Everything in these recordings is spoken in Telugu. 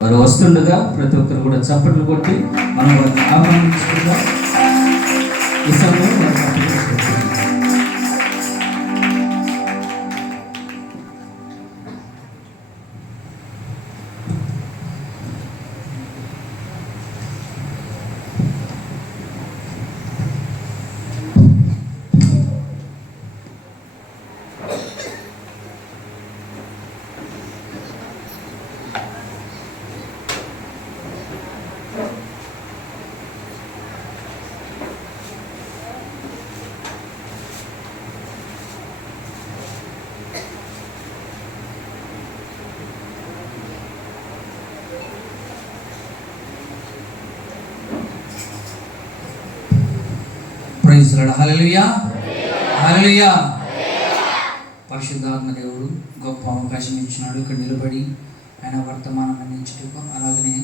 వారు వస్తుండగా ప్రతి ఒక్కరు కూడా చప్పట్లు కొట్టి మనం వారిని ఆహ్వానించుకుందాం. ఈ సమయంలో వారిని ఆహ్వానించుకుందాం. హల్లెలూయా హల్లెలూయా. పరిశుద్ధాత్మ దేవుడు గొప్ప అవకాశం ఇచ్చినాడు ఇక్కడ నిలబడి ఆయన వర్తమానం అందించుటకు. అలాగనే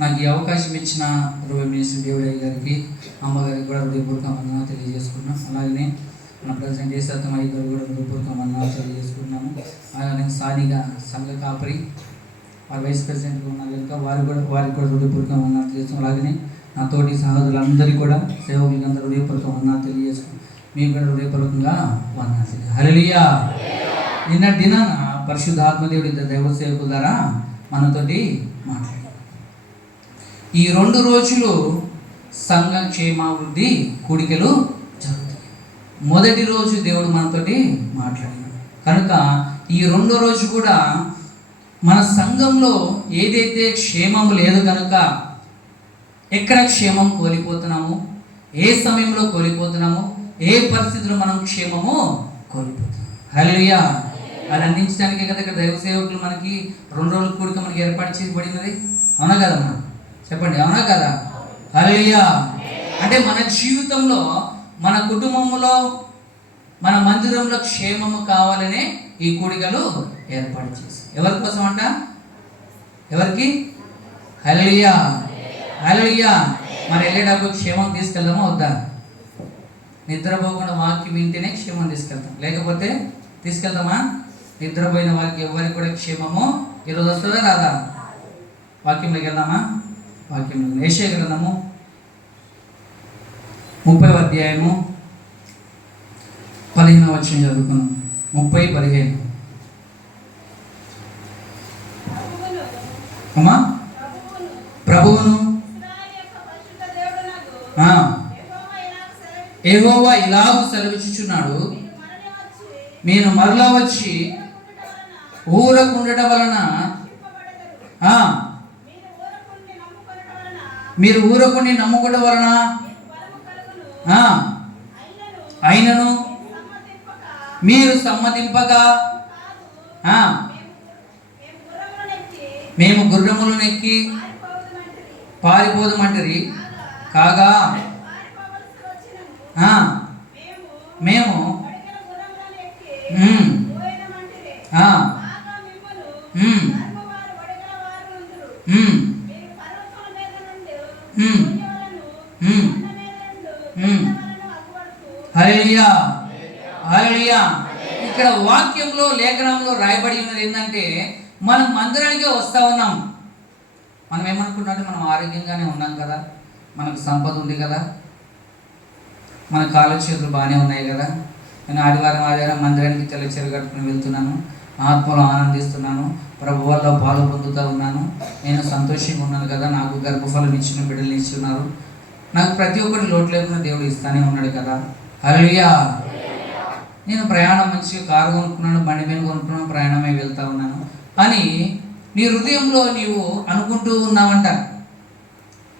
నాకు ఈ అవకాశం ఇచ్చిన రూపేశ్వర దేవుడయ్య గారికి, అమ్మగారికి కూడా హృదయపూర్వక వందనాలు తెలియజేసుకున్నాం. అలాగనే మన ప్రెసిడెంట్ ఏసత్తం అయ్య గారు కూడా హృదయపూర్వక వందనాలు తెలియజేసుకున్నాము. అలాగే స్థానిక సంఘ కాపరి వారి వైస్ ప్రెసిడెంట్గా ఉన్నారు కనుక వారికి కూడా హృదయపూర్వక వందనాలు తెలియజేస్తాం. అలాగనే నా తోటి సహోదరులందరికీ కూడా సేవకులందరూ హృదయపూర్వక వందనాలు తెలియజేసుకుని మీకు కూడా హృదయపూర్వకంగా వందనాలు తెలియజేస్తాం. హల్లెలూయా. నిన్నటి దినాన పరిశుద్ధాత్మదేవుడి దైవ సేవకుల ద్వారా మనతోటి మాట్లాడారు. ఈ 2 రోజులు సంఘ క్షేమాభివృద్ధి కూడికలు జరుగుతాయి. మొదటి రోజు దేవుడు మనతోటి మాట్లాడినాడు కనుక ఈ 2వ రోజు కూడా మన సంఘంలో ఏదైతే క్షేమం లేదు కనుక ఎక్కడ క్షేమం కోల్పోతున్నాము, ఏ సమయంలో కోల్పోతున్నాము, ఏ పరిస్థితిలో మనం క్షేమము కోల్పోతున్నాం. హల్లెలూయా. అది అందించడానికి కదా ఇక్కడ దైవ సేవకులు మనకి 2 రోజుల కూడిక మనకి ఏర్పాటు చేయబడినది. అవునా కదా? మనం చెప్పండి, అవునా కదా? హల్లెలూయా. అంటే మన జీవితంలో, మన కుటుంబంలో, మన మందిరంలో క్షేమము కావాలనే ఈ కూడికలు ఏర్పాటు చేసి ఎవరి కోసం అంట? ఎవరికి? హల్లెలూయా హల్లెలూయా. మరి వెళ్ళేటప్పుడు క్షేమం తీసుకెళ్దామా వద్దా? నిద్రపోకుండా వాక్యం వింటేనే క్షేమం తీసుకెళ్తాం, లేకపోతే తీసుకెళ్తామా? నిద్రపోయిన వారికి ఎవరికి కూడా క్షేమము ఈరోజు వస్తుందా రాదా? వాక్యంలోకి వెళ్దామా? వాక్యంలో యెషయా గ్రంథము 30వ అధ్యాయము 15వ వచనం చదువుకున్నాం. 30:15. అమ్మా, ప్రభువును యెహోవా ఇలాగు సెలవిచ్చుచున్నాడు, నేను మరలా వచ్చి ఊరకుండటం వలన మీరు ఊరకుండి నమ్ముకోవడం వలన అయినను మీరు సమ్మతింపగా మేము గుర్రములను ఎక్కి పారిపోదమంటరి. కాగా మేము హల్లెలూయా హల్లెలూయా. ఇక్కడ వాక్యంలో, లేఖనంలో రాయబడి ఉన్నది ఏంటంటే, మనం మందిరానికే వస్తా ఉన్నాం. మనం ఏమనుకుంటామంటే మనం ఆరోగ్యంగానే ఉన్నాం కదా, మనకు సంపద ఉంది కదా, మన కాళ్ళ చేతులు బాగానే ఉన్నాయి కదా, నేను ఆదివారం మందిరానికి తెల్లచీర కట్టుకుని వెళ్తున్నాను, ఆత్మలో ఆనందిస్తున్నాను, ప్రభువులో పాలు పొందుతూ ఉన్నాను, నేను సంతోషంగా ఉన్నాను కదా, నాకు గర్భఫలం ఇచ్చిన బిడ్డలు ఇస్తున్నారు, నాకు ప్రతి ఒక్కటి లోటు లేకుండా దేవుడు ఇస్తానే ఉన్నాడు కదా. హల్లెలూయా. నేను ప్రయాణం మంచిగా కారు కొనుక్కున్నాను, బండి మీద కొనుక్కున్నాను, ప్రయాణమే వెళ్తూ ఉన్నాను అని నీ హృదయంలో నీవు అనుకుంటూ ఉన్నావంట.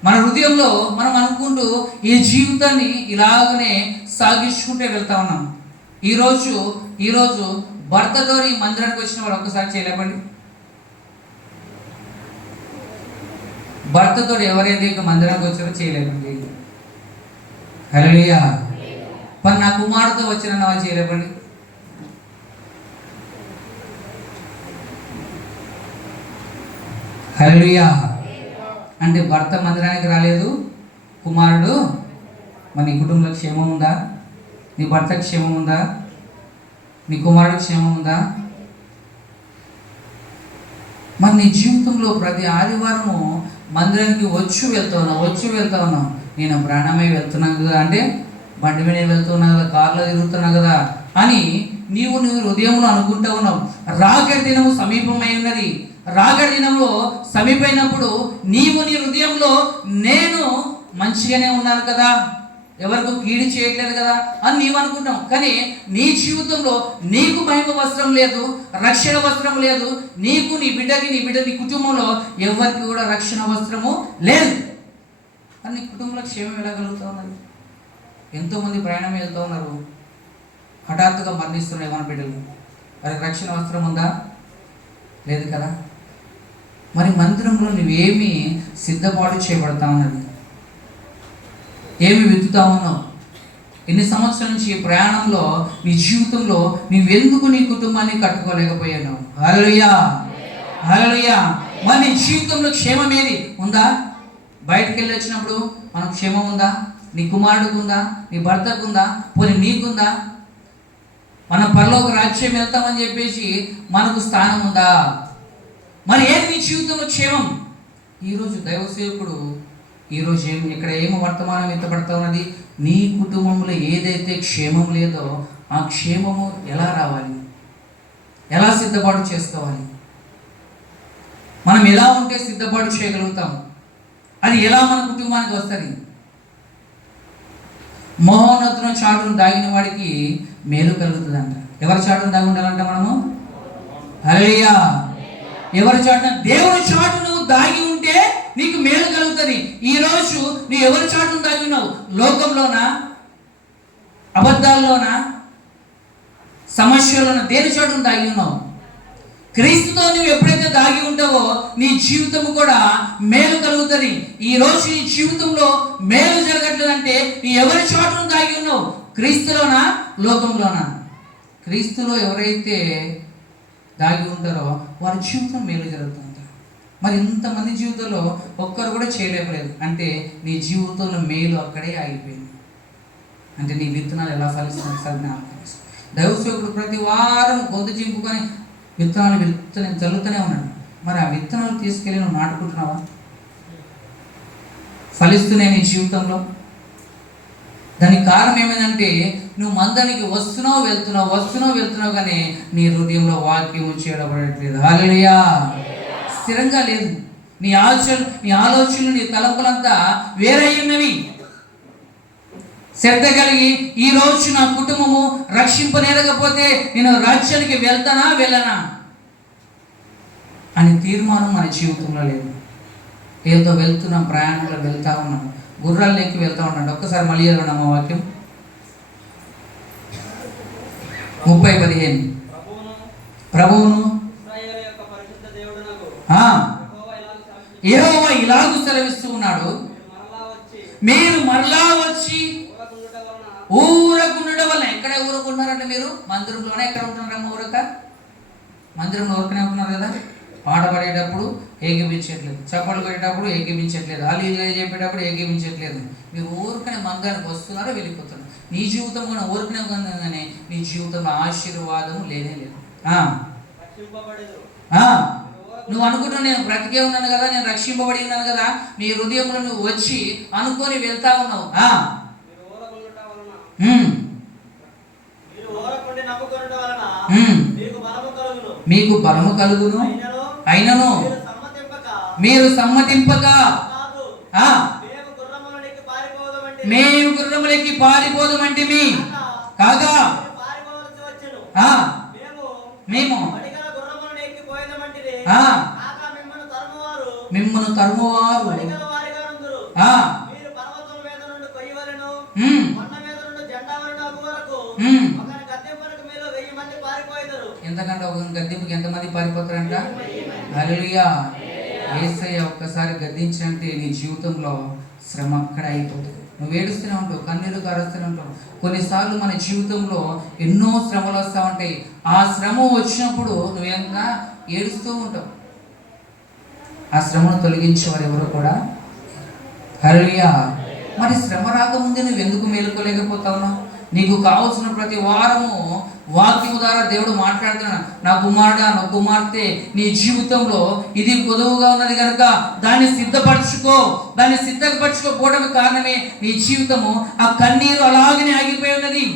మన హృదయంలో మనం అనుకుంటూ ఈ జీవితాన్ని ఇలాగనే సాగించుకుంటే వెళ్తా ఉన్నాం. ఈరోజు భర్తతో ఈ మందిరానికి వచ్చిన వారు ఒక్కసారి చేయలేపండి. భర్తతో ఎవరైతే ఇక మందిరానికి వచ్చారో చేయలేపండి. హల్లెలూయా. మరి నా కుమారుతో వచ్చిన వాళ్ళు చేయలేపండి. హల్లెలూయా. అంటే భర్త మందిరానికి రాలేదు, కుమారుడు. మరి నీ కుటుంబంలో క్షేమం ఉందా? నీ భర్త క్షేమం ఉందా? నీ కుమారుడు క్షేమం ఉందా? మరి నీ జీవితంలో ప్రతి ఆదివారము మందిరానికి వచ్చి వెళ్తా ఉన్నావు. నేను ప్రాణమై వెళ్తున్నాను కదా, అంటే బండి మీద వెళ్తున్నా కదా, కార్లో తిరుగుతున్నా కదా అని నీవు హృదయంలో అనుకుంటూ ఉన్నావు. రాకడి దినము సమీపమై ఉన్నది. రాకడి దినంలో సమీపమైనప్పుడు నీవు నీ హృదయంలో నేను మంచిగానే ఉన్నాను కదా, ఎవరికి కీడు చేయట్లేదు కదా అని నీవు అనుకుంటావు. కానీ నీ జీవితంలో నీకు మహిమ వస్త్రం లేదు, రక్షణ వస్త్రం లేదు. నీకు, నీ బిడ్డ, నీ కుటుంబంలో ఎవరికి కూడా రక్షణ వస్త్రము లేదు. అని నీ కుటుంబంలో క్షేమం ఎలా కలుగుతూ ఉన్నది? ఎంతోమంది ప్రయాణం వెళ్తూ ఉన్నారు, హఠాత్తుగా మరణిస్తున్నారు మన బిడ్డలు. వారికి రక్షణ వస్త్రం ఉందా? లేదు కదా. మరి మందిరంలో నువ్వేమి సిద్ధపాటు చేయబడతా ఉన్నది? ఏమి వెతుకుతా ఉన్నావు? ఎన్ని సంవత్సరాల నుంచి ఈ ప్రయాణంలో నీ జీవితంలో నీవెందుకు నీ కుటుంబాన్ని కట్టుకోలేకపోయాను? హల్లెలూయా, హల్లెలూయా. మరి నీ జీవితంలో క్షేమం ఏది ఉందా? బయటకు వెళ్ళి వచ్చినప్పుడు మనకు క్షేమం ఉందా? నీ కుమారుడికి ఉందా? నీ భర్తకు ఉందా? పోనీ నీకుందా? మనం పరలోక రాజ్యం వెళ్తామని చెప్పేసి మనకు స్థానం ఉందా? మరి ఏది నీ జీవితంలో క్షేమం? ఈరోజు దైవ సేవకుడు ఈరోజు ఇక్కడ ఏమో వర్తమానం ఎత్తపడతా ఉన్నది. నీ కుటుంబంలో ఏదైతే క్షేమం లేదో ఆ క్షేమము ఎలా రావాలి, ఎలా సిద్ధపాటు చేసుకోవాలి, మనం ఎలా ఉంటే సిద్ధపాటు చేయగలుగుతాం, అది ఎలా మన కుటుంబానికి వస్తుంది? మహోన్నతుని చాటును దాగిన వాడికి మేలు కలుగుతుందంట. ఎవరి చాటును దాగి ఉండాలంట మనము? హల్లెలూయా. ఎవరి చాటున? దేవుని చాటు నువ్వు దాగి ఉంటే నీకు మేలు కలుగుతుంది. ఈరోజు నువ్వు ఎవరి చాటును దాగి ఉన్నావు? లోకంలోనా, అబద్ధాల్లోనా, సమస్యలోనా? దేని చాటును దాగి ఉన్నావు? క్రీస్తుతో నువ్వు ఎప్పుడైతే దాగి ఉంటావో నీ జీవితం కూడా మేలు కలుగుతుంది. ఈ రోజు నీ జీవితంలో మేలు జరగట్లేదంటే నీ ఎవరి చాటును దాగి ఉన్నావు? క్రీస్తులోనా, లోకంలోనా? క్రీస్తులో ఎవరైతే దాగి ఉంటారో వారి జీవితం మేలు జరుగుతుంది. మరి ఇంతమంది జీవితంలో ఒక్కరు కూడా చేయలేకపోలేదు అంటే నీ జీవితంలో మేలు అక్కడే ఆగిపోయింది. అంటే నీ విత్తనాలు ఎలా ఫలిస్తున్నాయి సార్? దైవ సేవకుడు ప్రతి వారం గొంతు చింపుకొని విత్తనాలు చల్లుతూనే ఉన్నాడు. మరి ఆ విత్తనాలు తీసుకెళ్ళి నువ్వు నాటుకుంటున్నావా? ఫలిస్తున్నాయి నీ జీవితంలో? దానికి కారణం ఏమైందంటే నువ్వు మందానికి వస్తున్నావు వెళ్తున్నావు కానీ నీ హృదయంలో వాక్యం చేయబడట్లేదు. హల్లెలూయా. స్థిరంగా లేదు. నీ ఆలోచనలు నీ తలంపులంతా వేరై ఉన్నవి. శ్రద్ధ కలిగి ఈ రోజు నా కుటుంబము రక్షింపలేకపోతే నేను రాజ్యానికి వెళ్ళనా అని తీర్మానం మన జీవితంలో లేదు. ఏదో వెళ్తున్నాం, ప్రయాణంలో వెళ్తా ఉన్నాం, గుర్రాలు ఎక్కి వెళ్తా ఉన్నాడు. ఒక్కసారి మళ్ళీ చదవడం ఆ వాక్యం 30:15. ప్రభువును యెహోవా ఇలాగు సెలవిస్తూ ఉన్నాడు, మీరు మరలా వచ్చి ఊరకుండడం వల్ల. ఎక్కడ ఊరకుంటున్నారంటే మీరు మందిరంలోనే. ఎక్కడ ఉంటున్నారమ్మ ఊరక? మందిరంలో ఊరకనే ఉంటున్నారు కదా. పాట పడేటప్పుడు ఏకీపించట్లేదు, చప్పట్లు కొట్టేటప్పుడు ఏకీపించట్లేదు, అలీలు చెప్పేటప్పుడు ఏకీపించట్లేదు. మీరు ఊరికనే మందిరానికి వస్తున్నారో వెళ్ళిపోతున్నారు. నీ జీవితం కూడా ఊరికనే కానీ నీ జీవితంలో ఆశీర్వాదము లేనే లేదు. నువ్వు అనుకుంటున్నావు నేను బ్రతికే ఉన్నాను కదా, నేను రక్షింపబడి ఉన్నాను కదా. నీ హృదయంలో నువ్వు వచ్చి అనుకొని వెళ్తా ఉన్నావు. మీకు బలము కలుగును, అయినను మీరు సమ్మతింపక మేము గుర్రములెక్కి పారిపోదమంటే కాగా మేము మిమ్మల్ని తరుమువారు ఎంతకంటే ఒక గద్దెంపుకి ఎంతమంది పారిపోతారంట? హల్లెలూయా. యేసయ్య ఒక్కసారి గద్దించినంటే నీ జీవితంలో శ్రమ అక్కడ అయిపోతుంది. నువ్వు ఏడుస్తూనే ఉంటావు, కన్నీరు కారుస్తూనే ఉంటావు. కొన్నిసార్లు మన జీవితంలో ఎన్నో శ్రమలు వస్తూ ఉంటాయి. ఆ శ్రమ వచ్చినప్పుడు నువ్వు ఎంత ఏడుస్తూ ఉంటావు. ఆ శ్రమను తొలగించేవారు ఎవరు కూడా. హల్లెలూయా. మరి శ్రమ రాకముందే నువ్వు ఎందుకు మేలుకోలేకపోతా ఉన్నావు? నీకు కావలసిన ప్రతి వారము వాక్యము ద్వారా దేవుడు మాట్లాడుతున్నాడు. నా కుమారుడా, నా కుమార్తె, నీ జీవితంలో ఇది కొదువుగా ఉన్నది కనుక దాన్ని సిద్ధపరచుకో. దాన్ని సిద్ధపరచుకోకపోవడం కారణమే నీ జీవితము ఆ కన్నీరు అలాగనే ఆగిపోయి ఉన్నది.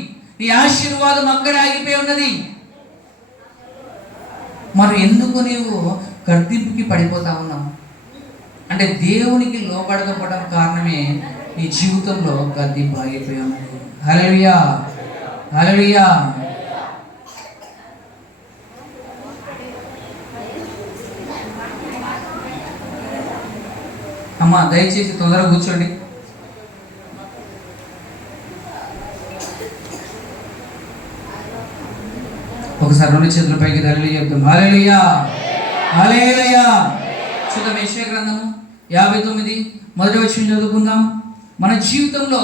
నీ ఆశీర్వాదం అక్కడే ఆగిపోయి ఉన్నది. మరి ఎందుకు నీవు గర్దింపుకి పడిపోతా ఉన్నావు అంటే దేవునికి లోబడకపోవడం కారణమే నీ జీవితంలో గర్దింపు ఆగిపోయి ఉన్నది. హల్లెలూయా, హల్లెలూయా. అమ్మా దయచేసి తొందరగా కూర్చోండి. ఒకసారి రెండు చేతుల పైకి హల్లెలూయా చెప్తాం. హల్లెలూయా, హల్లెలూయా. చూద్దాం యెషయా గ్రంథము 59 మొదటి వచనం చదువుకుందాం. మన జీవితంలో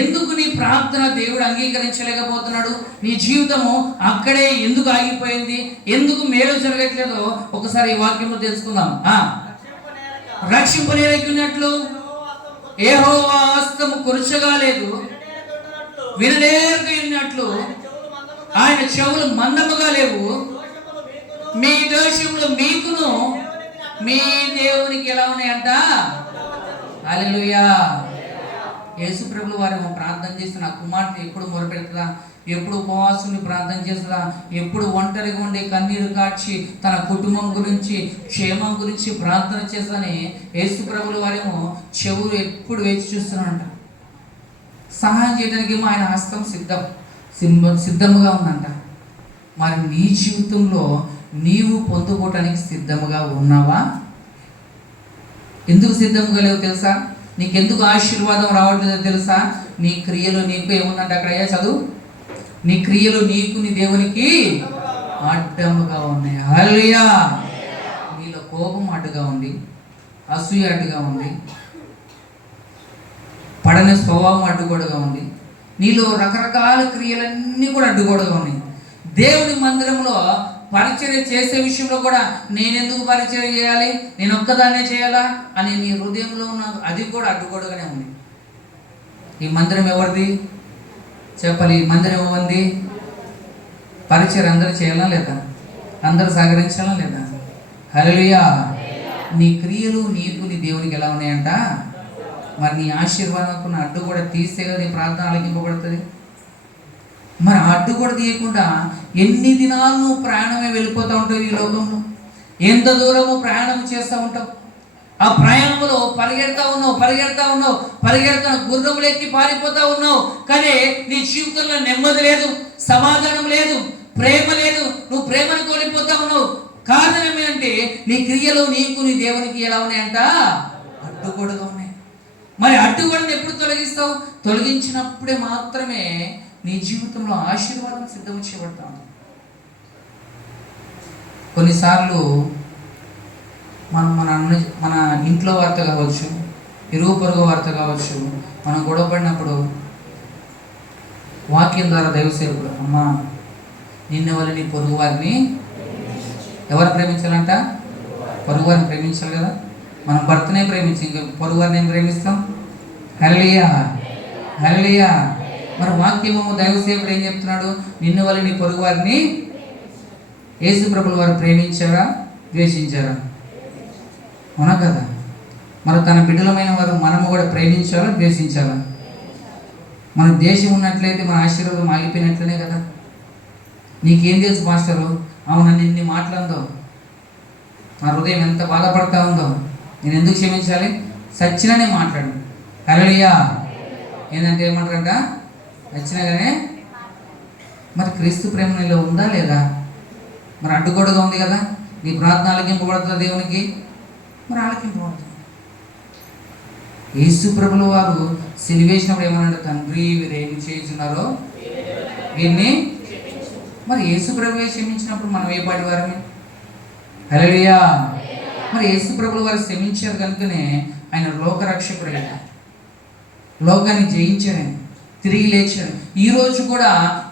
ఎందుకు నీ ప్రార్థన దేవుడు అంగీకరించలేకపోతున్నాడు? నీ జీవితము అక్కడే ఎందుకు ఆగిపోయింది? ఎందుకు మేలు జరగట్లేదో ఒకసారి ఈ వాక్యంలో తెలుసుకుందాం. రక్షింపనేరకున్నట్లు యెహోవా హస్తము కురుచగా లేదు, విననేరకున్నట్లు ఆయన చెవులు మందముగా లేవు. మీ దోషములు మీకును మీ దేవునికి ఎలా ఉన్నాయంట? హల్లెలూయా. యేసు ప్రభువు వారు ప్రార్థన చేసిన నా కుమార్తె ఎప్పుడు మొరపెడుతుందా, ఎప్పుడు ఉపవాసుని ప్రార్థన చేస్తుందా, ఎప్పుడు ఒంటరిగా ఉండి కన్నీరు కాచి తన కుటుంబం గురించి క్షేమం గురించి ప్రార్థన చేస్తుందని యేసు ప్రభువు వారేమో చెవులు ఎప్పుడు వేచి చూస్తున్నాడంట. సహాయం చేయడానికి ఏమో ఆయన హస్తం సిద్ధముగా ఉందంట. మరి నీ జీవితంలో నీవు పొందుకోవటానికి సిద్ధముగా ఉన్నావా? ఎందుకు సిద్ధంగా లేవు తెలుసా? నీకెందుకు ఆశీర్వాదం రావట్లేదో తెలుసా? నీ క్రియలు నీకు ఏముందంటే అక్కడ చదువు, నీ క్రియలు నీకు నీ దేవునికి అడ్డముగా ఉన్నాయి. హల్లెలూయా. నీలో కోపం అడ్డుగా ఉంది, అసూయ అడ్డుగా ఉంది, పడని స్వభావం అడ్డుగోడగా ఉంది, నీలో రకరకాల క్రియలన్నీ కూడా అడ్డుగోడగా ఉన్నాయి. దేవుని మందిరంలో పరిచర్య చేసే విషయంలో కూడా నేనెందుకు పరిచర్య చేయాలి, నేను ఒక్కదాన్నే చేయాలా అని నీ హృదయంలో ఉన్న అది కూడా అడ్డుగోడగానే ఉంది. ఈ మందిరం ఎవరిది చెప్పాలి? ఈ మందిరం ఎవరిది? పరిచర్య అందరూ చేయాలా లేదా? అందరూ సహకరించాలా లేదా? హల్లెలూయా. నీ క్రియలు నీకు నీ దేవునికి ఎలా ఉన్నాయంట? మరి నీ ఆశీర్వాదం అడ్డు కూడా తీస్తే కదా నీ ప్రార్థన ఆలకింపబడుతుంది. మరి అడ్డు కూడా తీయకుండా ఎన్ని దినాలు నువ్వు ప్రయాణమే వెళ్ళిపోతూ ఉంటావు ఈ లోకంలో. ఎంత దూరము ప్రయాణం చేస్తూ ఉంటావు. ఆ ప్రయాణంలో పరిగెడతా ఉన్నావు గుర్రములు ఎక్కి పారిపోతా ఉన్నావు. కానీ నీ జీవితంలో నెమ్మది లేదు, సమాధానం లేదు, ప్రేమ లేదు. నువ్వు ప్రేమను కోల్పోతా ఉన్నావు. కారణం ఏమిటంటే నీ క్రియలు నీకు నీ దేవునికి ఎలా ఉన్నాయంట? అడ్డుగోడగా ఉన్నాయి. మరి అడ్డుగోడను ఎప్పుడు తొలగిస్తావు? తొలగించినప్పుడే మాత్రమే నీ జీవితంలో ఆశీర్వాదం సిద్ధం చేయబడతాం. కొన్నిసార్లు మన ఇంట్లో వార్త కావచ్చు, ఇరుగు పొరుగు వార్త కావచ్చు, మనం గొడవపడినప్పుడు వాక్యం ద్వారా దైవసేవకుడు అమ్మా నిన్న వల్ల నీ పొరుగు వారిని ఎవరు ప్రేమించాలంట? పొరుగు వారిని ప్రేమించాలి కదా. మనం భర్తనే ప్రేమించి ఇంకా పొరుగు వారిని ఏం ప్రేమిస్తాం? హల్లెలూయా, హల్లెలూయా. మరి వాక్యము దైవసేవుడు ఏం చెప్తున్నాడు? నిన్ను వల్ల నీ పొరుగు వారిని యేసు ప్రభువుల వారు ప్రేమించారా, ద్వేషించారా? అవునా కదా. మరి తన బిడ్డలమైన వారు మనము కూడా ప్రేమించాలా, ద్వేషించాలా? మన దేశం ఉన్నట్లయితే మన ఆశీర్వాదం ఆగిపోయినట్లనే కదా. నీకేం తెలుసు మాస్టరు? అవును, నిన్ను మాట్లాడదో నా హృదయం ఎంత బాధపడతా ఉందో, నేను ఎందుకు క్షమించాలి? సచ్చిననే మాట్లాడు. హల్లెలూయా. ఏంటంటే ఏమంటారంట? నచ్చినగానే. మరి క్రీస్తు ప్రేమ నీలో ఉందా లేదా? మరి అడ్డుగోడగా ఉంది కదా. నీ ప్రార్థన ఆలకింపబడుతుందా దేవునికి? మరి ఆలకింపబడుతుంది. యేసు ప్రభుల వారు సిలువేసినప్పుడు ఏమన్నాడు? తండ్రి వీరు ఏమి చేస్తున్నారో వీరిని. మరి యేసు ప్రభువే క్షమించినప్పుడు మనం ఏ పాటి వారమే? హల్లెలూయా. మరి యేసు ప్రభుల వారు క్షమించారు కనుకనే ఆయన లోకరక్షకుడు, లోకాన్ని జయించాడని, తిరిగి లేచాడు. ఈరోజు కూడా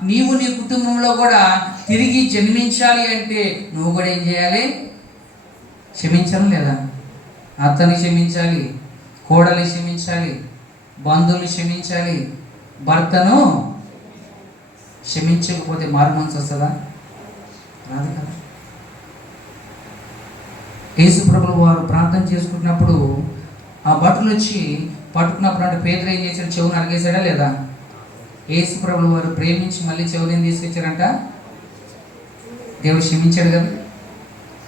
నీవు నీ కుటుంబంలో కూడా తిరిగి జన్మించాలి అంటే నువ్వు కూడా ఏం చేయాలి? క్షమించడం లేదా? అతన్ని క్షమించాలి, కోడలు క్షమించాలి, బంధువులు క్షమించాలి, భర్తను క్షమించకపోతే మారు మనసు వస్తుందా? రాదు కదా. యేసు ప్రభువు వారు ప్రార్థన చేసుకుంటున్నప్పుడు ఆ భటులు వచ్చి పట్టుకున్నప్పుడు అంటే పేదలు ఏం చేశాడు? చెవును అరిగేశాడా లేదా? యేసు ప్రభువు వారు ప్రేమించి మళ్ళీ చెవుని తీసుకొచ్చారంట. దేవుడు క్షమించాడు కదా,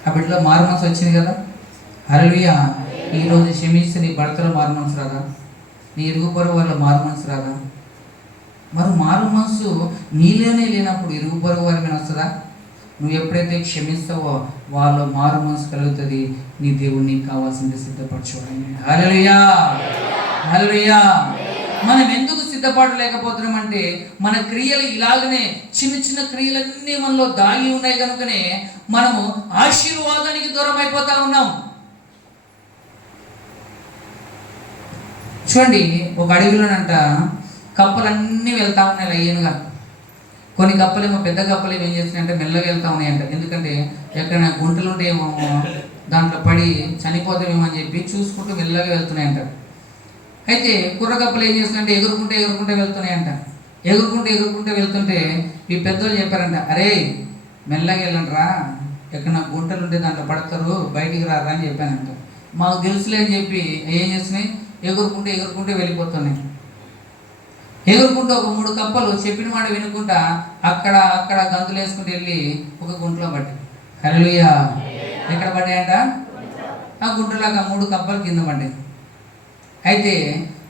ఆ బిడ్డలో మారు మనసు వచ్చింది కదా. హల్లెలూయా. ఈరోజు క్షమిస్తే నీ భర్తలో మారు మనసు రాదా? నీ ఇరుగు పొరుగు వాళ్ళ మారు మనసు రాదా? మరి మారు మనసు నీలోనే లేనప్పుడు ఇరుగు పొరుగు వారి మీద వస్తుందా? నువ్వు ఎప్పుడైతే క్షమిస్తావో వాళ్ళు మారు మనసు కలుగుతుంది. నీ దేవుడు నీకు కావాల్సింది సిద్ధపరచుకోవాలి. హల్లెలూయా, హల్లెలూయా. మనం ఎందుకు సిద్ధపడలేకపోతున్నామంటే మన క్రియలు ఇలాగనే చిన్న చిన్న క్రియలన్నీ మనలో దాగి ఉన్నాయి కనుకనే మనము ఆశీర్వాదానికి దూరం అయిపోతా ఉన్నాం. చూడండి, ఒక అడవిలోనంట కప్పలన్నీ వెళ్తా ఉన్నాయి లైన్గా. కొన్ని కప్పలేమో పెద్ద కప్పలేమో ఏం చేస్తున్నాయంటే మెల్లగా వెళ్తా ఉన్నాయంట. ఎందుకంటే ఎక్కడైనా గుంటలు ఉంటేమో దాంట్లో పడి చనిపోతామేమో అని చెప్పి చూసుకుంటూ మెల్లగా వెళ్తున్నాయంట. అయితే కుర్ర కప్పలు ఏం చేస్తున్నాయంటే ఎగురుకుంటే ఎగురుకుంటే వెళ్తున్నాయంట. ఎగురుకుంటే వెళ్తుంటే ఈ పెద్దోళ్ళు చెప్పారంట, అరే మెల్లగా వెళ్ళండి రా, ఎక్కడైనా గుంటలు ఉంటే దాంట్లో పడతారు, బయటికి రారా అని చెప్పానంట. మాకు తెలుసులే అని చెప్పి ఏం చేస్తున్నాయి, ఎగురుకుంటే వెళ్ళిపోతున్నాయి. ఎగురుకుంటూ ఒక 3 కప్పలు చెప్పిన మాట వినుకుంటా అక్కడ గంతులు వేసుకుంటూ వెళ్ళి ఒక గుంటలో పడ్డాయి. హల్లెలూయా. ఎక్కడ పడ్డాయంట? ఆ గుంటలాగా 3 కప్పలు కింద పడ్డాయి. అయితే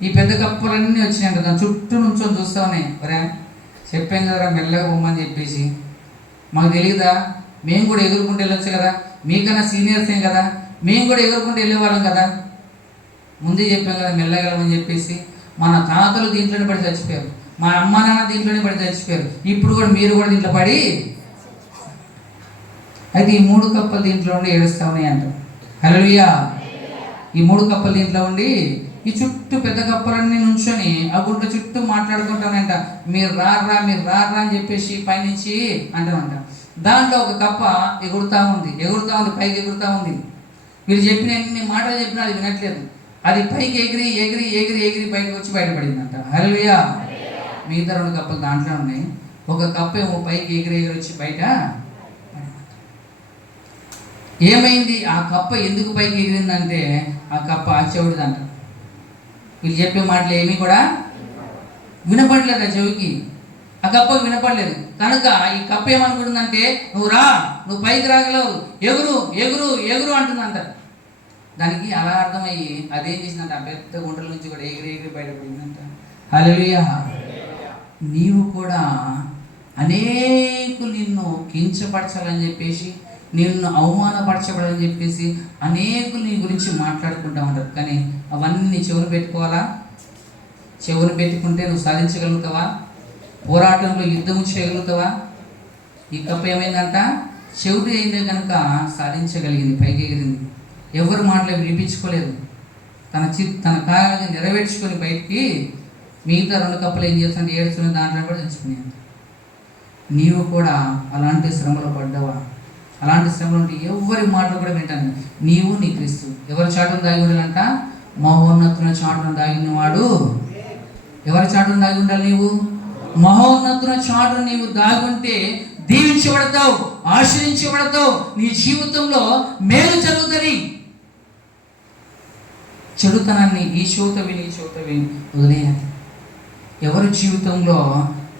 ఈ పెద్ద కప్పలన్నీ వచ్చినాయంట. దాని చుట్టూ నుంచొని చూస్తా ఉన్నాయి. ఒరే చెప్పాం కదరా మెల్లగా పోమని చెప్పేసి, మాకు తెలియదా? మేము కూడా ఎగురుకుంటూ వెళ్ళొచ్చు కదా, మీకన్నా సీనియర్స్ ఏం కదా, మేము కూడా ఎగురుకుంటూ వెళ్ళేవాళ్ళం కదా, ముందే చెప్పాం కదా మెల్లగా వెళ్ళమని చెప్పేసి. మన తాతలు దీంట్లోనే పడి చచ్చిపోయారు, మా అమ్మ నాన్న దీంట్లోనే పడి చచ్చిపోయారు, ఇప్పుడు కూడా మీరు కూడా దీంట్లో పడి. అయితే ఈ 3 కప్పలు దీంట్లో ఉండి ఏడుస్తూ ఉన్నాయి అంట. హల్లెలూయా. ఈ 3 కప్పలు దీంట్లో ఉండి ఈ చుట్టూ పెద్ద కప్పలన్నీ నుంచొని ఆ గుంట చుట్టూ మాట్లాడుకుంటానంట. మీరు రారా అని చెప్పేసి పైనుంచి అంటామంట. దాంట్లో ఒక కప్ప ఎగురుతా ఉంది, పైకి ఎగురుతా ఉంది. వీళ్ళు చెప్పిన ఎన్ని మాటలు చెప్పినా అది వినట్లేదు. అది పైకి ఎగిరి బయటకు వచ్చి బయటపడిందంట. హల్లెలూయా. మిగతా 2 కప్పలు దాంట్లో ఉన్నాయి. ఒక కప్ప ఏమో పైకి ఎగిరి వచ్చి బయట. ఏమైంది? ఆ కప్ప ఎందుకు పైకి ఎగిరిందంటే ఆ కప్ప చెవిటిదంట. వీళ్ళు చెప్పే మాటలు ఏమీ కూడా వినపడలేదు ఆ చెవికి. ఆ కప్పకు వినపడలేదు కనుక ఈ కప్ప ఏమనుకుంటుందంటే నువ్వు పైకి రాగలవు, ఎగురు అంటుందంట. దానికి అలా అర్థమయ్యి అదేం చేసిందంట, ఆ పెద్ద గుంటల నుంచి కూడా ఎగిరి బయటపడిందంట. హల్లెలూయా. నీవు కూడా అనేకులు నిన్ను కించపరచాలని చెప్పేసి, నిన్ను అవమానపరచబడాలని చెప్పేసి అనేకులు నీ గురించి మాట్లాడుకుంటా ఉంటారు. కానీ అవన్నీ చెవును పెట్టుకోవాలా? చెవును పెట్టుకుంటే నువ్వు సాధించగలుగుతావా? పోరాటంలో యుద్ధము చేయగలుగుతావా? ఈ కప్ప ఏమైందంట, చెవుడు అయిందే కనుక సాధించగలిగింది, పైకి ఎగిరింది. ఎవరు మాటలు వినిపించుకోలేదు. తన కార్యాలను నెరవేర్చుకొని బయటికి మిగతా 2 కప్పలు ఏం చేస్తుంటే ఏడుచుకుని దాంట్లో కూడా తెచ్చుకునేది. నీవు కూడా అలాంటి శ్రమలో పడ్డావా? అలాంటి శ్రమలు ఉంటే ఎవరి మాటలు కూడా వింటాను. నీవు నీ క్రీస్తు ఎవరి చాటును దాగి ఉండాలంట? మహోన్నతుల చాటును దాగినవాడు. ఎవరి చాటును దాగి ఉండాలి? నీవు మహోన్నతుల చాటును నీవు దాగుంటే దీవించబడతావు, ఆశ్రయించబడతావు. నీ జీవితంలో మేలు జరుగుతుంది. చెడుతనాన్ని ఈ చోట విని వదిలేయాలి. ఎవరి జీవితంలో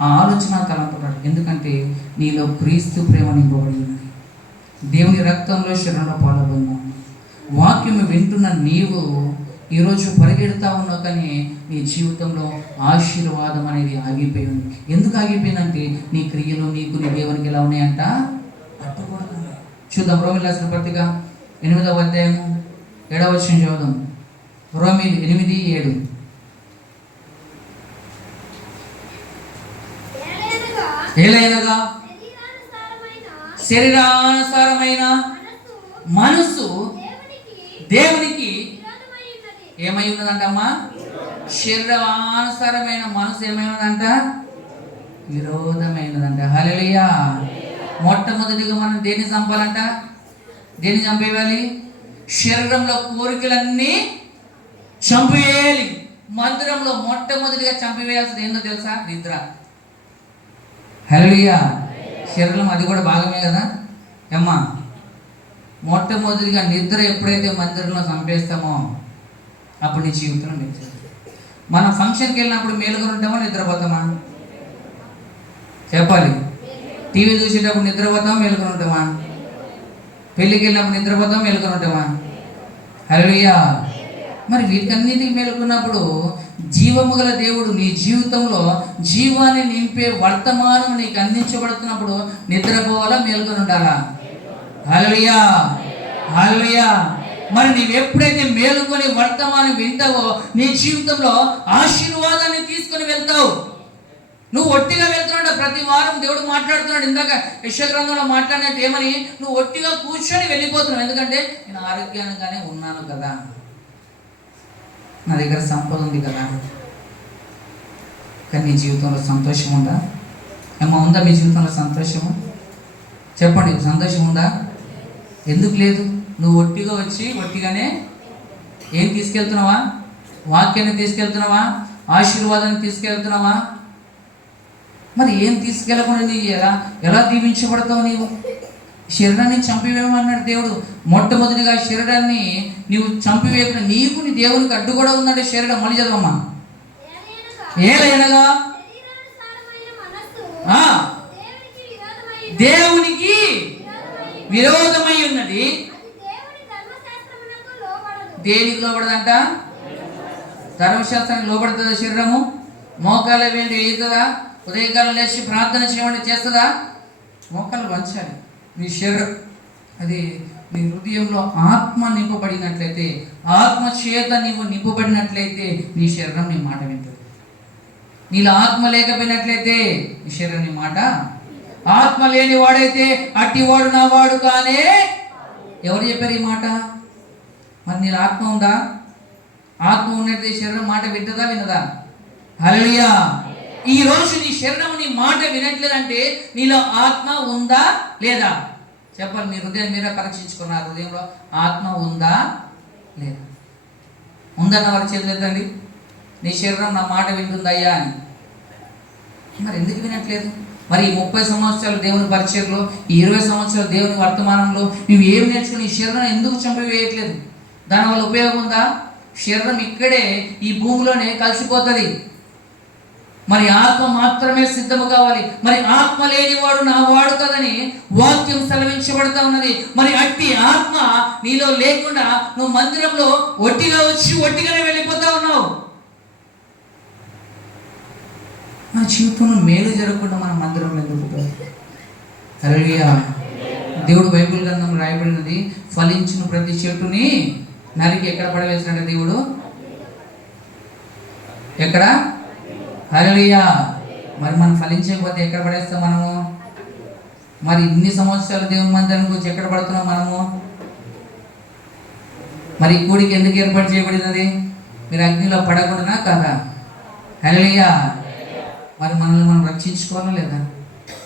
ఆ ఆలోచన తలంపుతాడు. ఎందుకంటే నీలో క్రీస్తు ప్రేమ నింపబడి ఉన్నది. దేవుని రక్తంలో శరణలో పాల్గొన్నాం. వాక్యము వింటున్న నీవు ఈరోజు పరిగెడతా ఉన్నావు, కానీ నీ జీవితంలో ఆశీర్వాదం అనేది ఆగిపోయి ఉంది. ఎందుకు ఆగిపోయిందంటే నీ క్రియలు నీకు నీ దేవునికి ఎలా ఉన్నాయంట, పట్టుకోవడం. చూద్దాం రోమీయులకు రాసిన పత్రిక 8వ అధ్యాయము 7వ వచనం చదువుదాం. రోమీయులు 8:7. ఏలైనగా శరీరానుసారమైన మనసు దేవునికి ఏమై ఉన్నదంటమ్మా? శరీరానుసారమైన మనసు ఏమైనదంట? విరోధమైనదంట. హల్లెలూయా. మొట్టమొదటిగా మనం దేన్ని చంపాలంట? దేన్ని చంపేయాలి? శరీరంలో కోరికలన్నీ చంపేయాలి. మందిరంలో మొట్టమొదటిగా చంపివేయాల్సింది ఏందో తెలుసా? నిద్ర. హల్లెలూయా. శరీరం అది కూడా భాగమే కదా అమ్మా. మొట్టమొదటిగా నిద్ర ఎప్పుడైతే మందిరంలో చంపేస్తామో అప్పుడు నీ జీవితంలో నిద్ర. మనం ఫంక్షన్కి వెళ్ళినప్పుడు మేలుకొని ఉంటామా నిద్రపోతామా చెప్పాలి. టీవీ చూసేటప్పుడు నిద్రపోతామా మేలుకొని ఉంటామా? పెళ్ళికి వెళ్ళినప్పుడు నిద్రపోతామా మేలుకొని ఉంటామా? హల్లెలూయా. మరి వీటన్నిటికి మేలుకున్నప్పుడు జీవము గల దేవుడు నీ జీవితంలో జీవాన్ని నింపే వర్తమానం నీకు అందించబడుతున్నప్పుడు నిద్రపోవాలా మేలుకొని ఉండాలా? హల్లెలూయా, హల్లెలూయా. మరి నీవు ఎప్పుడైతే మేలుకొని వర్తమానం వింటావో నీ జీవితంలో ఆశీర్వాదాన్ని తీసుకొని వెళ్తావు. నువ్వు ఒట్టిగా వెళ్తున్నాడు. ప్రతి వారం దేవుడు మాట్లాడుతున్నాడు. ఇందాక యెషయా గ్రంథంలో మాట్లాడినట్టు ఏమని, నువ్వు ఒట్టిగా కూర్చొని వెళ్ళిపోతున్నావు. ఎందుకంటే నేను ఆరోగ్యంగానే ఉన్నాను కదా, నా దగ్గర సంపద ఉంది కదా. కానీ నీ జీవితంలో సంతోషం ఉందా? ఏమో ఉందా మీ జీవితంలో సంతోషము? చెప్పండి, సంతోషం ఉందా? ఎందుకు లేదు? నువ్వు ఒట్టిగా వచ్చి ఒట్టిగానే ఏం తీసుకెళ్తున్నావా? వాక్యాన్ని తీసుకెళ్తున్నావా? ఆశీర్వాదాన్ని తీసుకెళ్తున్నావా? మరి ఏం తీసుకెళ్ళకుండా నీ ఎలా దీవించబడతావు? నీవు శరీరాన్ని చంపివేయమన్నాడు దేవుడు. మొట్టమొదటిగా శరీరాన్ని నీవు చంపివేయకుండా నీకు నీ దేవునికి అడ్డు కూడా ఉందంటే శరీరం. మళ్ళీ చదవమ్మా. ఏలైనగా దేవునికి విరోధమై ఉన్నది. దేనికి లోపడదంట? ధర్మశాస్త్రానికి లోపడుతుందా శరీరము? మోకాళ్ళ వేండి వేయుతుందా? ఉదయకాలం లేచి ప్రార్థన చేయమంటే చేస్తుందా? మోకాళ్ళు వంచాలి. నీ శరీరం అది నీ హృదయంలో ఆత్మ నింపబడినట్లయితే, ఆత్మ చేత నీవు నింపబడినట్లయితే నీ శరీరం నీ మాట వింటుంది. నీలో ఆత్మ లేకపోయినట్లయితే నీ శరీరం నీ మాట. ఆత్మ లేని వాడైతే అట్టివాడు నా వాడు కానే. ఎవరు చెప్పారు ఈ మాట? మరి నీలో ఆత్మ ఉందా? ఆత్మ ఉన్నట్లయితే శరీరం మాట వింటదా వినదా? హల్లెలూయా. ఈ రోజు నీ శరీరం నీ మాట వినట్లేదంటే నీలో ఆత్మ ఉందా లేదా? చెప్పాలి. మీ హృదయం మీరే పరీక్షించుకున్నారు. హృదయంలో ఆత్మ ఉందా లేదా? ఉందన్న వారి చేతులు ఎత్తండి. నీ శరీరం నా మాట వింటుందయ్యా అని. మరి ఎందుకు వినట్లేదు? మరి ఈ 30 సంవత్సరాలు దేవుని పరిచయంలో, ఈ 20 సంవత్సరాలు దేవుని వర్తమానంలో నువ్వు ఏం నేర్చుకుని ఈ శరీరం ఎందుకు చంపివేయట్లేదు? దానివల్ల ఉపయోగం ఉందా? శరీరం ఇక్కడే ఈ భూమిలోనే కలిసిపోతుంది. మరి ఆత్మ మాత్రమే సిద్ధము కావాలి. మరి ఆత్మ లేనివాడు నా వాడు కదని వాక్యం సెలవించబడతా ఉన్నది. మరి అట్టి ఆత్మ నీలో లేకుండా నువ్వు మందిరంలో ఒట్టిగా వచ్చి ఒట్టిగానే వెళ్ళిపోతా ఉన్నావు. మన జీవితంలో మేలు జరగకుండా మన మందిరం ఎందుకు? హల్లెలూయా. దేవుడు బైబిల్ గ్రంథం రాయబడినది, ఫలించిన ప్రతి చెట్టుని నరికి ఎక్కడ పడవేసినట్టు దేవుడు? ఎక్కడ? హల్లెలూయా. మరి మనం ఫలించకపోతే ఎక్కడ పడేస్తాం మనము? మరి ఇన్ని సంవత్సరాలు దేవుని మందిరానికి వచ్చి ఎక్కడ పడుతున్నాం మనము? మరి ఈ కూడికి ఎందుకు ఏర్పాటు చేయబడినది? మీరు అగ్నిలో పడకుండా కాదా? హల్లెలూయా. మరి మనల్ని మనం రక్షించుకోవాలా లేదా?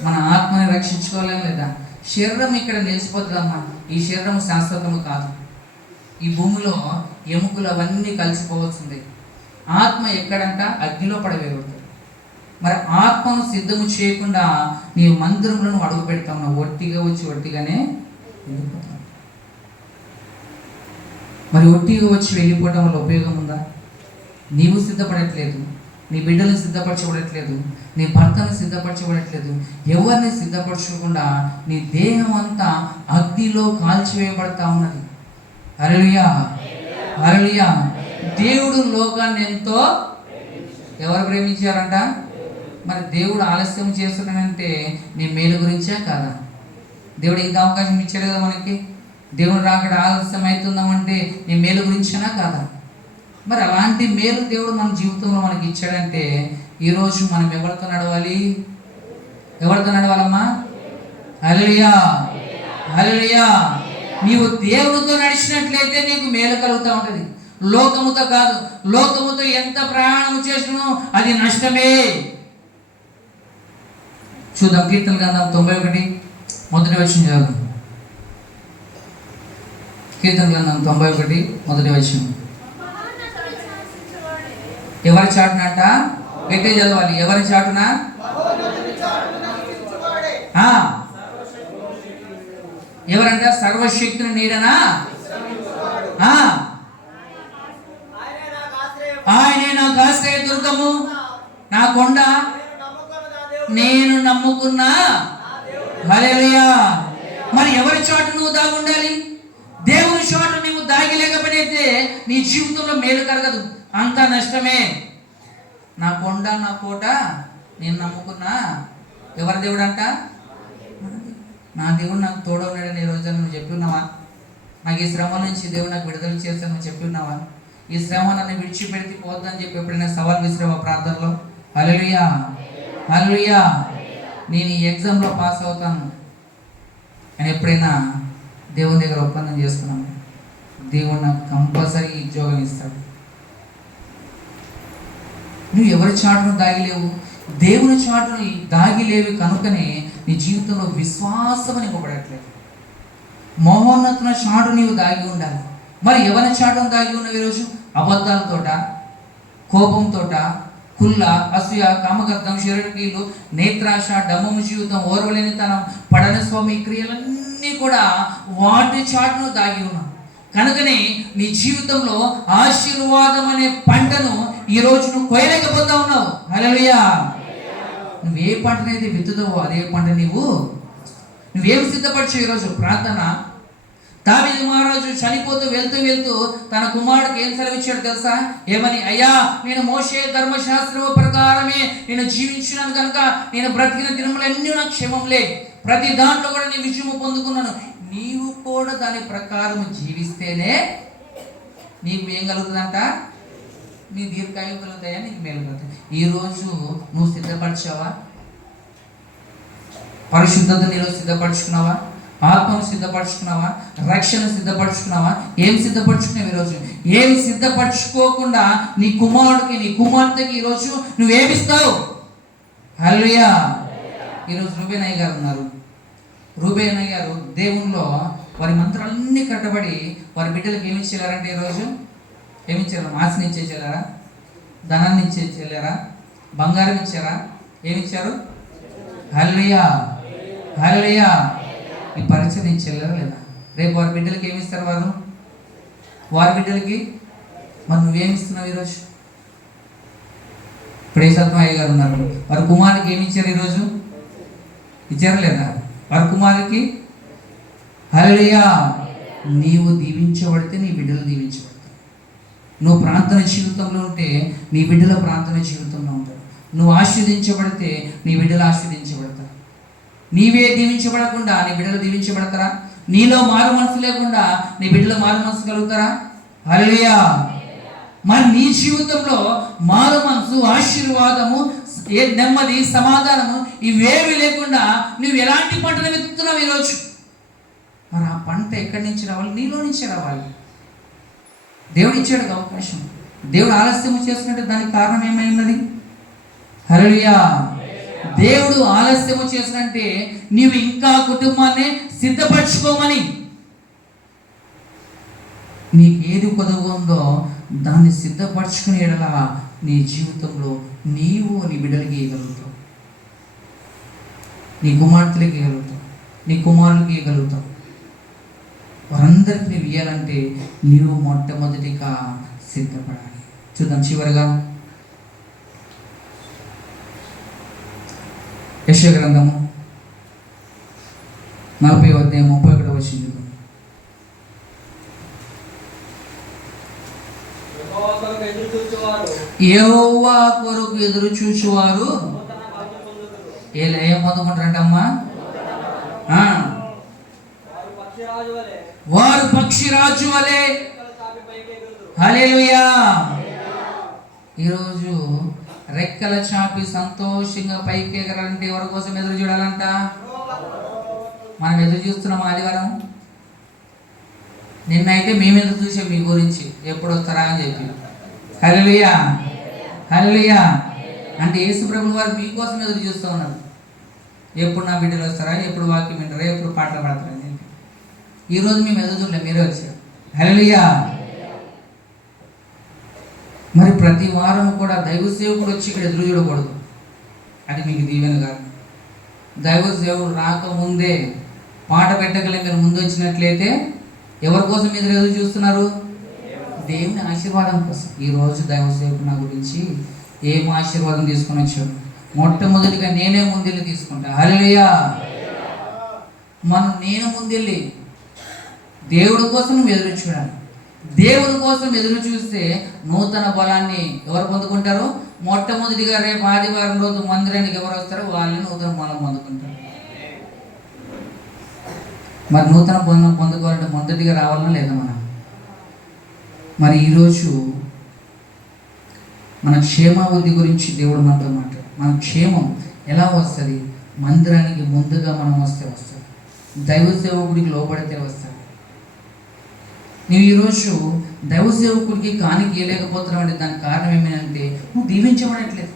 మన ఆత్మని రక్షించుకోవాలా లేదా? శరీరం ఇక్కడ నిలిచిపోతుందమ్మా. ఈ శరీరం శాశ్వతము కాదు. ఈ భూమిలో ఎముకలు అవన్నీ కలిసిపోవచ్చుంది. ఆత్మ ఎక్కడంట? అగ్నిలో పడవేయబడుతుంది. మరి ఆత్మను సిద్ధము చేయకుండా నీ మందిరంలో అడుగు పెడతావు. ఒట్టిగా వచ్చి ఒట్టిగానే వెళ్ళిపోతావు. మరి ఒట్టిగా వచ్చి వెళ్ళిపోవడం వల్ల ఉపయోగం ఉందా? నీవు సిద్ధపడట్లేదు, నీ బిడ్డలను సిద్ధపరచబడట్లేదు, నీ భర్తను సిద్ధపరచబడట్లేదు. ఎవరిని సిద్ధపరచకుండా నీ దేహం అంతా అగ్నిలో కాల్చివేయబడతా ఉన్నది. హల్లెలూయా, హల్లెలూయా. దేవుడు లోకాన్ని ఎంతో ఎవరు ప్రేమించారంట? మరి దేవుడు ఆలస్యం చేస్తున్నాడంటే నీ మేలు గురించే కాదా? దేవుడు ఇంకా అవకాశం ఇచ్చాడు కదా మనకి. దేవుడు రాకడ ఆలస్యం అవుతుందామంటే నీ మేలు గురించేనా కాదా? మరి అలాంటి మేలు దేవుడు మన జీవితంలో మనకి ఇచ్చాడంటే ఈరోజు మనం ఎవరితో నడవాలి? ఎవరితో నడవాలమ్మా? హల్లెలూయా, హల్లెలూయా. నీవు దేవుడితో నడిచినట్లయితే నీకు మేలు కలుగుతూ ఉంటుంది. లోకముతో కాదు. లోకముతో ఎంత ప్రయాణం చేసినో అది నష్టమే. చూద్దాం. కీర్తన గ్రంథం 91 మొదటి వచనం చదువు. కీర్తన గ్రంథం 91 మొదటి వచనం. ఎవరి చాటునంట? గట్టిగా చదవాలి. ఎవరి చాటున? ఎవరంట? సర్వశక్తిని నీడనా ఆయనే నాకు ఆశ్రయ దుర్గము, నా కొండ, నేను నమ్ముకున్నా. హల్లెలూయా. మరి ఎవరి చోట నువ్వు దాగి ఉండాలి? దేవుని చోట నువ్వు దాగి లేకపోతే నీ జీవితంలో మేలు కలగదు, అంతా నష్టమే. నా కొండ, నా కోట, నేను నమ్ముకున్నా. ఎవరి దేవుడు అంట? నా దేవుడు నాకు తోడు ఉన్నాడని ఈ రోజు నువ్వు చెప్పి ఉన్నావా? నాకు ఈ శ్రమ నుంచి దేవుడు నాకు విడుదల చేస్తాను నువ్వు చెప్పి ఉన్నావా? ఈ శ్రమ నన్ను విడిచిపెడితే పోద్దని చెప్పి ఎప్పుడైనా సవాల్ విసిరావా ప్రార్థనలో? హల్లెలూయా, హల్లెలూయా. నేను ఈ ఎగ్జామ్లో పాస్ అవుతాను అని ఎప్పుడైనా దేవుని దగ్గర ఒప్పందం చేసుకున్నాను, దేవుడు నాకు కంపల్సరీ ఉద్యోగం ఇస్తాడు. నువ్వు ఎవరి చాటును దాగిలేవు, దేవుని చాటును దాగిలేవి కనుకనే నీ జీవితంలో విశ్వాసం అని ఇవ్వబడట్లేదు. మహోన్నతుల చాటు నీవు దాగి ఉండాలి. మరి ఎవరి చాటును దాగి ఉన్నవి ఈరోజు? అబద్ధాలతోట, కోపంతోట, కుల్ల, అసూయ, కామగర్ధం, శరీరకీలు, నేత్రాశ, డమ్మము జీవితం, ఓర్వలేనితనం, పడని స్వామి క్రియలన్నీ కూడా వాటి చాటును దాగి ఉన్నాం. కనుకనే నీ జీవితంలో ఆశీర్వాదం అనే పంటను ఈరోజు నువ్వు కోయలేకపోతా ఉన్నావు. హల్లెలూయా. నువ్వే పంటనైతే విత్తుతావో అదే పంట నువ్వేం సిద్ధపరచావు ఈరోజు? ప్రార్థన. దావీదు మహారాజు చనిపోతూ వెళ్తూ తన కుమారుడికి ఏం సెలవిచ్చాడు తెలుసా? ఏమని? అయ్యా, నేను మోషే ధర్మశాస్త్రము ప్రకారమే నేను జీవించినాను కనుక నేను బ్రతికిన దినములన్నీ నాకు క్షేమంలే, ప్రతి దాంట్లో కూడా నేను విజయము పొందుకున్నాను. నీవు కూడా దాని ప్రకారం జీవిస్తేనే నీకు ఏం కలుగుతుందంట? నీ దీర్ఘాయువు కలుగుతాయా, నీకు మేలు కలుగుతాయి. ఈరోజు నువ్వు సిద్ధపరిచావా? పరిశుద్ధత నీలో సిద్ధపరచుకున్నావా? ఆత్మను సిద్ధపరచుకున్నావా? రక్షణ సిద్ధపరచుకున్నావా? ఏం సిద్ధపరచుకున్నావు ఈరోజు? ఏమి సిద్ధపరచుకోకుండా నీ కుమారుడికి, నీ కుమార్తెకి ఈరోజు నువ్వేమిస్తావు? హల్లెలూయా. ఈరోజు రూబేనయ్య గారు ఉన్నారు. రూబేనయ్య గారు దేవునిలో వారి మంత్రాలన్నీ కట్టబడి వారి బిడ్డలకు ఏమి ఇచ్చేయారంటే ఈరోజు ఏమిచ్చారు? ఆశని ఇచ్చేసారా? ధనాన్ని ఇచ్చేసారా? బంగారం ఇచ్చారా? ఏమిచ్చారు? హల్లెలూయా, హల్లెలూయా. ఈ పరీక్ష నేను చెల్లరా లేదా? రేపు వారి బిడ్డలకి ఏమిస్తారు వారి బిడ్డలకి? మరి నువ్వేమిస్తున్నావు ఈరోజు? ఇప్పుడు సత్మయ్య గారు ఉన్నారు, వారి కుమారుడికి ఏమి ఇచ్చారు ఈరోజు? ఇచ్చారా లేదా? వారి కుమారుడికి హల్లెలూయా. నీవు దీవించబడితే నీ బిడ్డలు దీవించబడతారు. నువ్వు ప్రార్థన జీవితంలో ఉంటే నీ బిడ్డల ప్రార్థన జీవితంలో ఉంటారు. నువ్వు ఆశీర్వదించబడితే నీ బిడ్డలు ఆశీర్వదించబడతారు. నీవే దీవించబడకుండా నీ బిడ్డలు దీవించబడతారా? నీలో మారు మనసు లేకుండా నీ బిడ్డలు మారు మనసు కలుగుతారా? హల్లెలూయా. మరి నీ జీవితంలో మారు మనసు, ఆశీర్వాదము, నెమ్మది, సమాధానము ఇవేవి లేకుండా నువ్వు ఎలాంటి పంటను వెతుకుతున్నావు ఈరోజు? మరి ఆ పంట ఎక్కడి నుంచి రావాలి? నీలో నుంచే రావాలి. దేవుడు ఇచ్చాడు అవకాశం. దేవుడు ఆలస్యం చేసినట్టు దానికి కారణం ఏమైనది? హల్లెలూయా. దేవుడు ఆలస్యము చేసినంటే నీవు ఇంకా కుటుంబాన్ని సిద్ధపరచుకోమని. నీకు ఏది కొదవుందో దాన్ని సిద్ధపరచుకుని ఎడలా నీ జీవితంలో నీవు నీ బిడ్డలకి ఇవ్వగలుగుతావు, నీ కుమార్తెలకి ఇవ్వగలుగుతావు, నీ కుమారులకి ఇవ్వగలుగుతావు. వారందరికీ నువ్వు ఇవ్వాలంటే నీవు మొట్టమొదటిగా సిద్ధపడాలి. చూద్దాం చివరిగా యెషయా గ్రంథము 40:31 యెహోవా కొరకు ఎదురు చూచువారు ఏం పొందుకుంటారంటమ్మా? వారు పక్షిరాజు వలె. హల్లెలూయా. ఈరోజు రెక్కల చాపి సంతోషంగా పైకి ఎగరాలంటే ఎవరి కోసం ఎదురు చూడాలంట? మనం ఎదురు చూస్తున్నాం. ఆదివారం నిన్నైతే మేము ఎదురు చూసాం మీ గురించి, ఎప్పుడు వస్తారా అని చెప్పి. హల్లెలూయా, హల్లెలూయా. అంటే యేసు ప్రభువు వారు మీకోసం ఎదురు చూస్తూ ఉన్నారు. ఎప్పుడు నా బిడ్డలు వస్తారా, ఎప్పుడు వాక్యం వింటారా, ఎప్పుడు పాటలు పాడతారా అని చెప్పి. ఈరోజు మేము ఎదురు చూడలేం, మీరే వచ్చారు. హల్లెలూయా. మరి ప్రతి వారం కూడా దైవ సేవకుడు వచ్చి ఇక్కడ ఎదురు చూడకూడదు. అది మీకు దీవెన కాదు. దైవ సేవకుడు రాకముందే పాట పెట్టగల మీరు ముందు వచ్చినట్లయితే ఎవరి కోసం మీరు ఎదురు చూస్తున్నారు? దేవుని ఆశీర్వాదం కోసం. ఈరోజు దైవ సేవకుడు నా గురించి ఏం ఆశీర్వాదం తీసుకొని వచ్చాడు? మొట్టమొదటిగా నేనే ముందెళ్ళి తీసుకుంటా. హల్లెలూయా. నేను ముందెళ్ళి దేవుడి కోసం నువ్వు ఎదురు చూడాలి. దేవుడి కోసం ఎదురు చూస్తే నూతన బలాన్ని ఎవరు పొందుకుంటారు? మొట్టమొదటిగా రేపు ఆదివారం రోజు మందిరానికి ఎవరు వస్తారో వాళ్ళని నూతన బలం పొందుకుంటారు. మరి నూతన బలం పొందుకోవాలంటే మొదటిగా రావాలన్నా లేదా మనం? మరి ఈరోజు మన క్షేమాభివృద్ధి గురించి దేవుడు మనతో మాట్లాడు. మన క్షేమం ఎలా వస్తుంది? మందిరానికి ముందుగా మనం వస్తుంది. దైవ సేవకుడికి లోబడితే వస్తుంది. నువ్వు ఈరోజు దైవ సేవకుడికి కానికి ఇవ్వలేకపోతున్నావు అంటే దానికి కారణం ఏమైందంటే నువ్వు దీవించబడట్లేదు.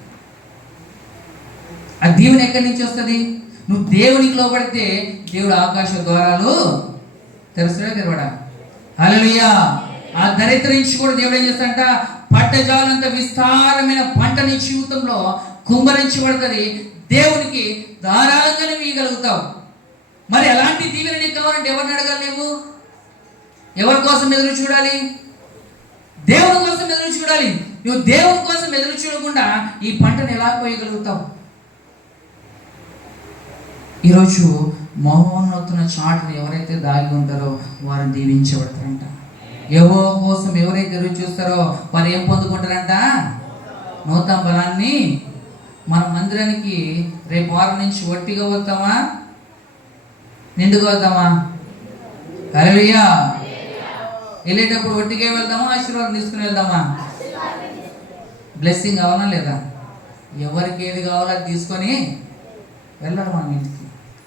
ఆ దీవెన ఎక్కడి నుంచి వస్తుంది? నువ్వు దేవునికి లోబడితే దేవుడు ఆకాశ ద్వారాలు తెరుస్తాడా తెరవడా? హల్లెలూయా. ఆ దరిద్ర నుంచి కూడా దేవుడు ఏం చేస్తాడంట? పట్టజాలంత విస్తారమైన పంట నీ జీవితంలో కుమ్మరించబడుతుంది. దేవునికి ధారాళంగా నువ్వు ఇవ్వగలుగుతావు. మరి ఎలాంటి దీవెన నీకు కావాలంటే ఎవరిని అడగాలి? నువ్వు ఎవరి కోసం ఎదురు చూడాలి? దేవుని కోసం ఎదురు చూడాలి. నువ్వు దేవుని కోసం ఎదురు చూడకుండా ఈ పంటను ఎలా కోయగలుగుతావు? ఈరోజు మహోన్నతున్న చాటును ఎవరైతే దాగి ఉంటారో వారు దీవించబడతారంట. యెహోవా కోసం ఎవరైతే ఎదురు చూస్తారో వారు ఏం పొందుకుంటారంట? నూతన బలాన్ని. మన మందిరానికి రేపు వారం నుంచి వట్టిగా వస్తామా నిండుగా వద్దామా? హల్లెలూయా. వెళ్ళేటప్పుడు వట్టిగా వెళ్దామా ఆశీర్వాదం తీసుకుని వెళ్దామా? బ్లెస్సింగ్ కావాలా లేదా? ఎవరికి ఏది కావాలో అది తీసుకొని వెళ్ళాలి మన ఇంటికి.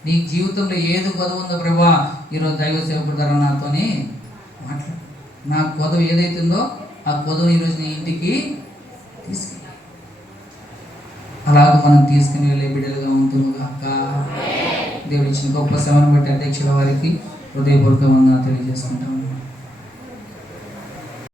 నీ జీవితంలో ఏది కొదవ ఉందో ప్రభా ఈరోజు దైవ సేవకుడు ద్వారా నాతోని మాట్లాడు. నా కొదవ ఏదైతుందో ఆ కొదవని ఈరోజు నీ ఇంటికి తీసుకెళ్ళి అలాగ మనం తీసుకుని వెళ్ళే బిడ్డలుగా ఉంటుంది కాక. దేవుడు ఇచ్చిన గొప్ప సేవను బట్టి అధ్యక్షుల వారికి హృదయపూర్వక వందనాలు తెలియజేసుకుంటాము.